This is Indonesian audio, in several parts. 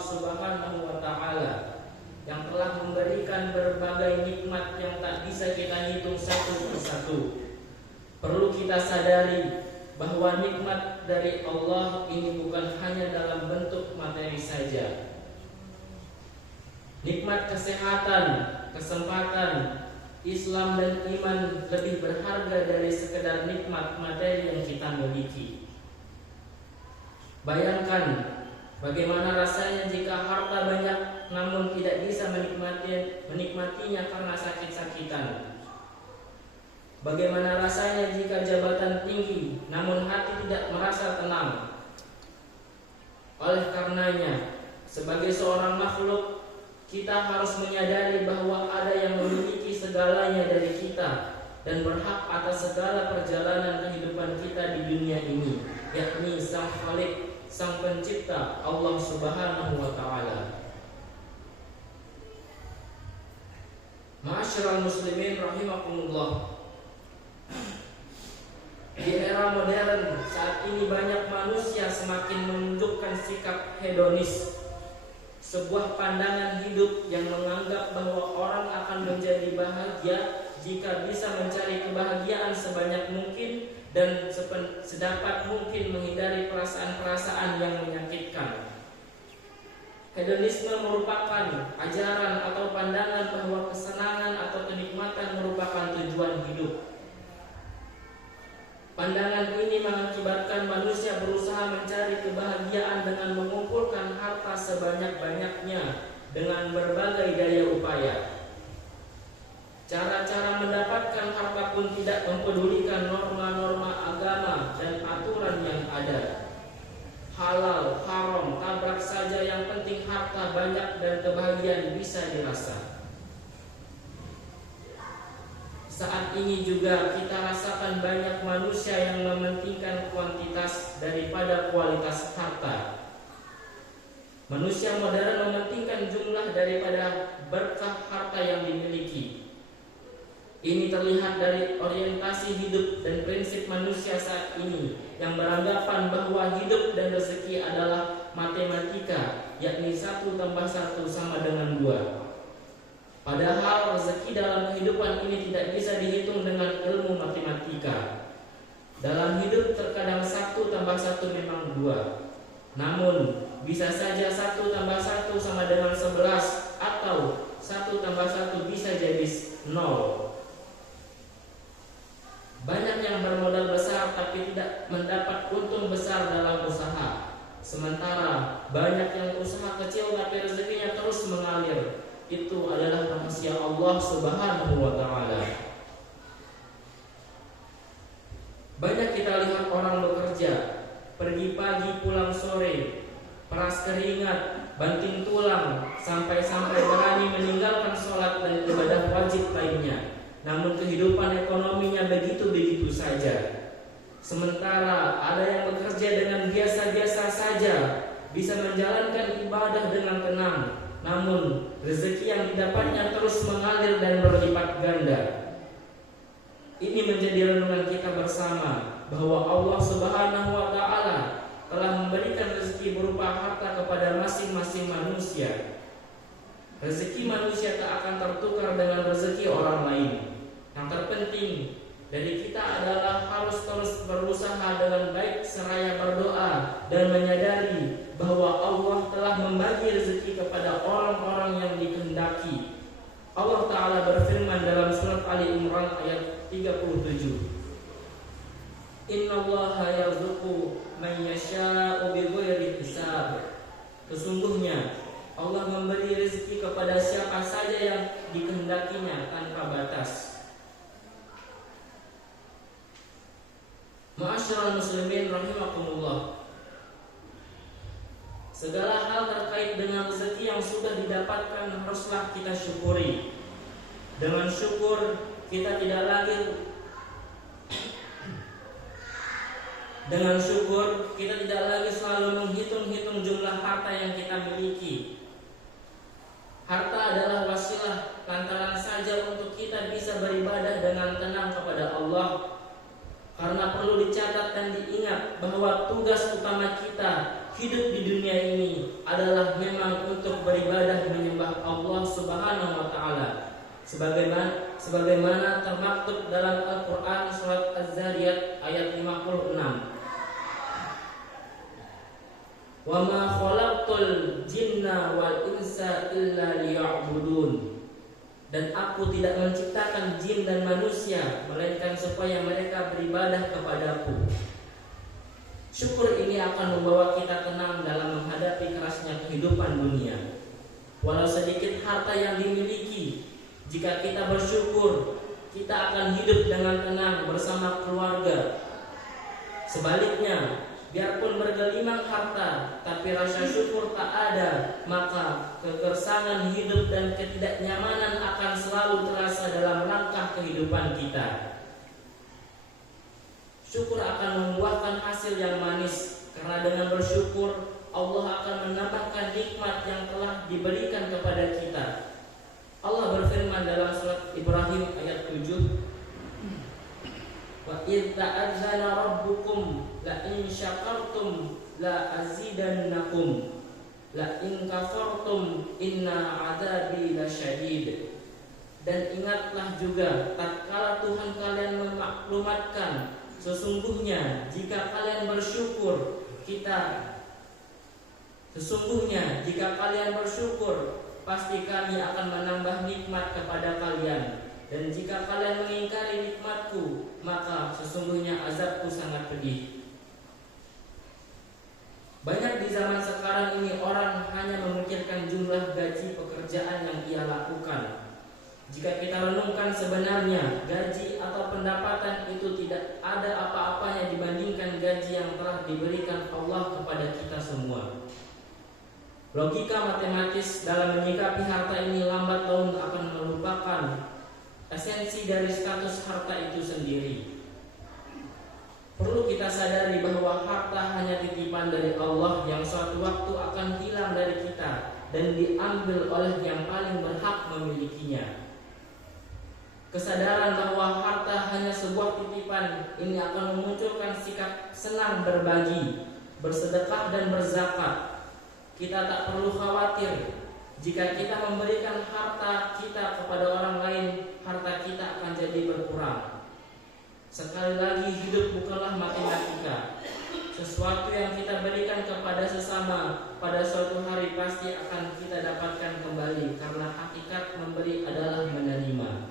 Subhanahu wa Ta'ala yang telah memberikan berbagai nikmat yang tak bisa kita hitung satu persatu. Perlu kita sadari bahwa nikmat dari Allah ini bukan hanya dalam bentuk materi saja. Nikmat kesehatan, kesempatan, Islam dan iman lebih berharga dari sekedar nikmat materi yang kita miliki. Bayangkan bagaimana rasanya jika harta banyak namun tidak bisa menikmatinya karena sakit-sakitan. Bagaimana rasanya jika jabatan tinggi namun hati tidak merasa tenang. Oleh karenanya, sebagai seorang makhluk, kita harus menyadari bahwa ada yang memiliki segalanya dari kita dan berhak atas segala perjalanan kehidupan kita di dunia ini, yakni Sang Khalik, Sang Pencipta, Allah Subhanahu wa Ta'ala. Ma'asyiral muslimin rahimakumullah. Di era modern saat ini banyak manusia semakin menunjukkan sikap hedonis, sebuah pandangan hidup yang menganggap bahwa orang akan menjadi bahagia jika bisa mencari kebahagiaan sebanyak mungkin dan sedapat mungkin menghindari perasaan-perasaan yang menyakitkan. Hedonisme merupakan ajaran atau pandangan bahwa kesenangan atau kenikmatan merupakan tujuan hidup. Pandangan ini mengakibatkan manusia berusaha mencari kebahagiaan dengan mengumpulkan harta sebanyak-banyaknya dengan berbagai daya upaya. Cara-cara mendapatkan harta pun tidak mempedulikan norma-norma agama dan aturan yang ada. Halal, haram, tabrak saja, yang penting harta banyak dan kebahagiaan bisa dirasa. Saat ini juga kita rasakan banyak manusia yang mementingkan kuantitas daripada kualitas harta. Manusia modern mementingkan jumlah daripada berkah harta yang dimiliki. Ini terlihat dari orientasi hidup dan prinsip manusia saat ini yang beranggapan bahwa hidup dan rezeki adalah matematika, yakni 1 tambah 1 sama dengan 2. Padahal rezeki dalam kehidupan ini tidak bisa dihitung dengan ilmu matematika. Dalam hidup terkadang 1 tambah 1 memang 2. Namun bisa saja 1 tambah 1 sama dengan 11, atau 1 tambah 1 bisa jadi 0. Banyak yang bermodal besar tapi tidak mendapat untung besar dalam usaha. Sementara banyak yang usaha kecil tapi rezekinya terus mengalir. Itu adalah rahasia Allah Subhanahu wa Ta'ala. Banyak kita lihat orang bekerja, pergi pagi pulang sore, peras keringat, banting tulang, sampai-sampai berani meninggalkan sholat dan ibadah wajib lainnya. Namun kehidupan ekonominya begitu-begitu saja. Sementara ada yang bekerja dengan biasa-biasa saja, bisa menjalankan ibadah dengan tenang, namun rezeki yang didapatnya terus mengalir dan berlipat ganda. Ini menjadi renungan kita bersama bahwa Allah Subhanahu wa Ta'ala telah memberikan rezeki berupa harta kepada masing-masing manusia. Rezeki manusia tak akan tertukar dengan rezeki orang lain. Yang terpenting dari kita adalah harus terus berusaha dengan baik seraya berdoa dan menyadari bahwa Allah telah membagi rezeki kepada orang-orang yang dikehendaki. Allah Ta'ala berfirman dalam surat Ali Imran ayat 37, Innallaha yarzuqu man yasha'u bighairi hisab. Sesungguhnya Allah memberi rezeki kepada siapa saja yang dikehendakinya tanpa batas. Ma'asyiral muslimin rahimakumullah. Segala hal terkait dengan rezeki yang sudah didapatkan haruslah kita syukuri. Dengan syukur kita tidak lagi selalu menghitung-hitung jumlah harta yang kita miliki. Harta adalah wasilah lantaran saja untuk kita bisa beribadah dengan tenang kepada Allah. Karena perlu dicatat dan diingat bahwa tugas utama kita hidup di dunia ini adalah memang untuk beribadah menyembah Allah Subhanahu wa taala. Sebagaimana termaktub dalam Al-Qur'an surat Az-Zariyat ayat 56. Wa ma khalaqtul jinna wal insa illa liya'budun. Dan aku tidak menciptakan jin dan manusia melainkan supaya mereka beribadah kepadaku. Syukur ini akan membawa kita tenang dalam menghadapi kerasnya kehidupan dunia. Walau sedikit harta yang dimiliki, jika kita bersyukur, kita akan hidup dengan tenang bersama keluarga. Sebaliknya, biarpun bergelimang harta, tapi rasa syukur tak ada, maka kegersangan hidup dan ketidaknyamanan akan selalu terasa dalam langkah kehidupan kita. Syukur akan membuahkan hasil yang manis, karena dengan bersyukur Allah akan menambahkan nikmat yang telah diberikan kepada kita. Allah berfirman dalam surat Ibrahim ayat 7, wa idh ta'adzana rabbukum la in syakartum la azidannakum la in kafartum inna adzabi lasyadid. Dan ingatlah juga tatkala Tuhan kalian memaklumatkan, sesungguhnya jika kalian bersyukur pasti kami akan menambah nikmat kepada kalian. Dan jika kalian mengingkari nikmatku, maka sesungguhnya azabku sangat pedih. Banyak di zaman sekarang ini orang hanya memikirkan jumlah gaji pekerjaan yang ia lakukan. Jika kita renungkan sebenarnya, gaji atau pendapatan itu tidak ada apa-apanya dibandingkan gaji yang telah diberikan Allah kepada kita semua. Logika matematis dalam menyikapi harta ini lambat laun akan melupakan esensi dari status harta itu sendiri. Perlu kita sadari bahwa harta hanya titipan dari Allah yang suatu waktu akan hilang dari kita dan diambil oleh yang paling berhak memilikinya. Kesadaran bahwa harta hanya sebuah titipan ini akan memunculkan sikap senang berbagi, bersedekah dan berzakat. Kita tak perlu khawatir jika kita memberikan harta kita kepada orang lain, harta kita akan jadi berkurang. Sekali lagi, hidup bukanlah matematika. Sesuatu yang kita berikan kepada sesama pada suatu hari pasti akan kita dapatkan kembali, karena hakikat memberi adalah menerima.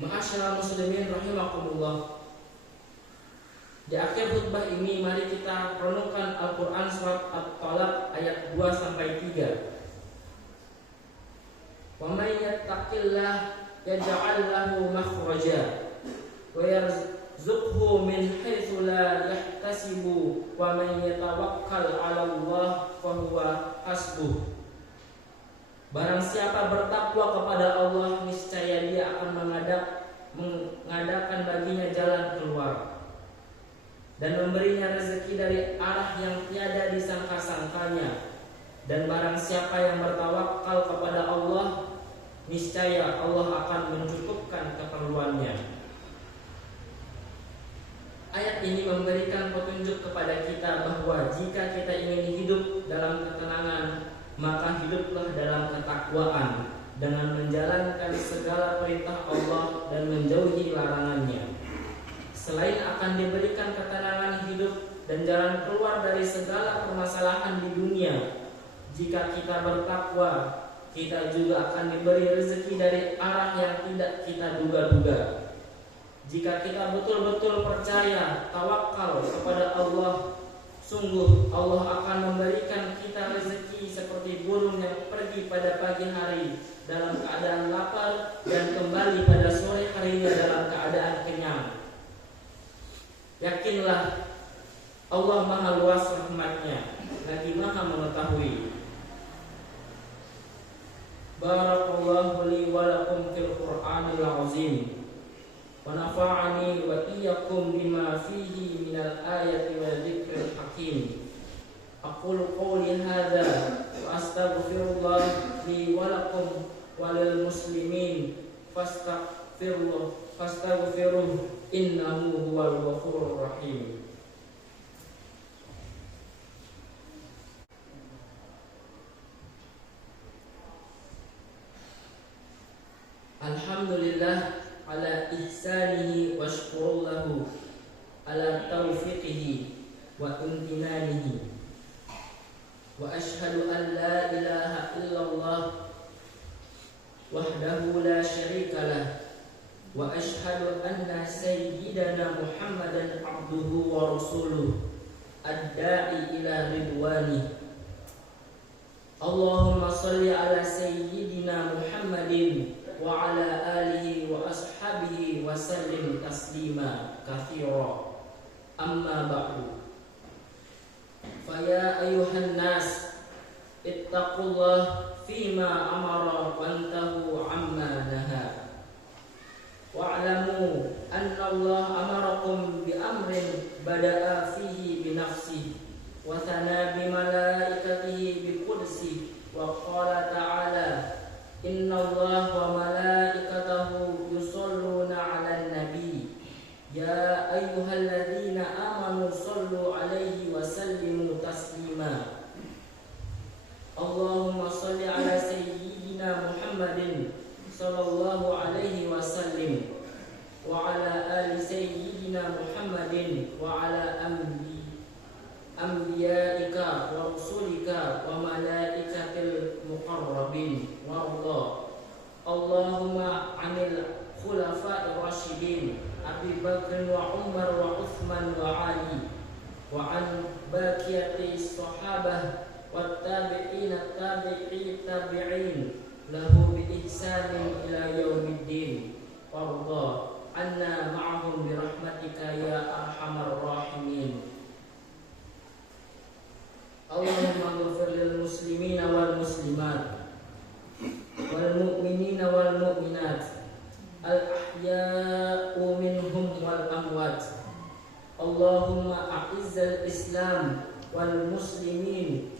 Ma'asyiral muslimin rahimakumullah. Di akhir khutbah ini mari kita renungkan Al-Qur'an surat At-Talaq ayat 2-3. Wa may yattaqillah yaj'al lahu makhraja wa yarzuqhu min haitsu la yahtasibu wa man yatawakkal 'ala Allah fa huwa hasbuh. Barang siapa bertakwa kepada Allah, niscaya dia akan mengadakan baginya jalan keluar dan memberinya rezeki dari arah yang tiada disangka-sangkanya. Dan barang siapa yang bertawakal kepada Allah, niscaya Allah akan mencukupkan keperluannya. Ayat ini memberikan petunjuk kepada kita bahwa jika kita ingin hidup dalam ketenangan, maka hiduplah dalam ketakwaan dengan menjalankan segala perintah Allah dan menjauhi larangannya. Selain akan diberikan ketenangan hidup dan jalan keluar dari segala permasalahan di dunia, jika kita bertakwa, kita juga akan diberi rezeki dari arah yang tidak kita duga-duga. Jika kita betul-betul percaya, tawakal kepada Allah, sungguh Allah akan memberikan kita rezeki seperti burung yang pergi pada pagi hari dalam keadaan lapar dan kembali pada sore harinya dalam keadaan kenyang. Yakinlah Allah maha luas rahmatnya, lagi maha mengetahui. Barakallahu li wa lakum fil Qur'anil azim wa nafa'ani wa iyyakum bima fihi minal ayati wa dzikril hakim. Aqulu qawli hadza wa astaghfirullah li wa lakum wa lil muslimin fastaghfiruh innahu huwal ghafurur rahim. Alhamdulillah ala ihsanihi wa syukurullahu ala taufiqihi wa imtinanihi. Wa ashhadu an la ilaha illallah wahdahu la syarika lah. Wa ashhadu anna sayyidana Muhammadan abduhu wa rasuluh ad-da'i ila ridwani. Allahumma salli ala sayyidina Muhammadin wa ala alihi wa ashabihi wa sallim taslima katsira. Amma ba'du. Faya ayuhan nas ittaqullah fima amara wantahu amma naha. Wa'lamu anna Allah amarakum bi amrin bada'a fihi bi nafsihi wa thana bi malaikatihi bi qudsi wa qala ta'ala inna Allah wa malaikatahu yusalluna 'alan nabi ya ayyuhalladzina amanu sallu 'alaihi wa sallimu taslima. Allahumma shalli 'ala sayyidina Muhammadin sallallahu alaihi wasallim wa 'ala ali sayyidina Muhammadin wa 'ala anbiya'ika wa rusulika wa malaikatil muqarrabin warda. Allahumma 'anil khulafa'ir rasyidin Abi Bakr wa Umar wa Uthman wa Ali wa an baqiyati sahabah wa tabi'in tabi'in lahu bi ihsanin ila yaumiddin warda anna ma'ahum bi rahmatika ya arhamar rahimin. Allahumma ighfir lil muslimina wal muslimat wal mu'minina wal mu'minat al ahya'u minhum wal amwat. Allahumma a'izzal islam wal muslimin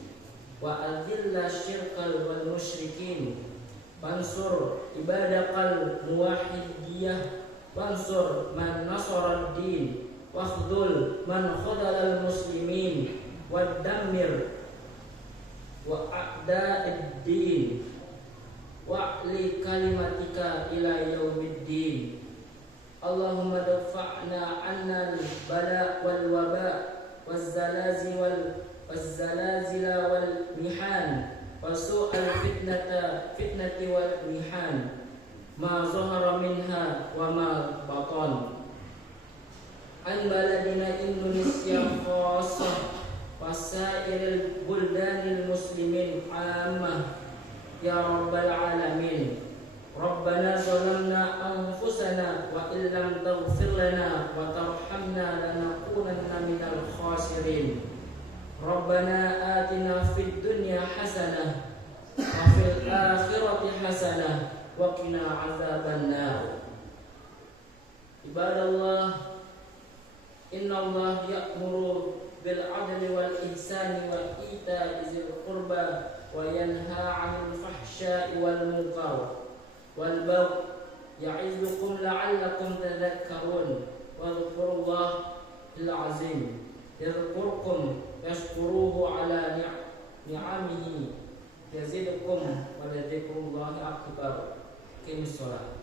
wa adhilla syirkal wal musyrikin wansur ibadakal muwahhidiyah wansur man nasara ad-din wakhdhul man khadalal muslimin wadammir wa a'da'id-din wa'li kalimatika ila yaumiddin. Allahumma dafa'na 'anna al-bala wal waba waz-zalazil wal mihan wa su'al fitnati wal mihan ma zahara minha wa ma batan an baladina Indonesia khassah wasairil buldanil muslimin ammah ya rabbal alamin. Rabbana zalamna anfusana wa illam taghfir lana wa tarhamna lanakunanna minal khasirin. Rabbana atina fid dunya hasanah wa fil akhirati hasanah wa qina azabannar. Ibadallah, innallaha ya'muru bil adli wal ihsani wa ita'i dzil qurba wa yanha 'anil fahsya'i wal munkar wal baghi ya'izukum la'allakum tadhakkarun wadhkurullahal 'azim yadhkurkum yashkuruhu 'ala ni'amihi yazidkum wa la dzikrullahi akbar. Qimis shalah.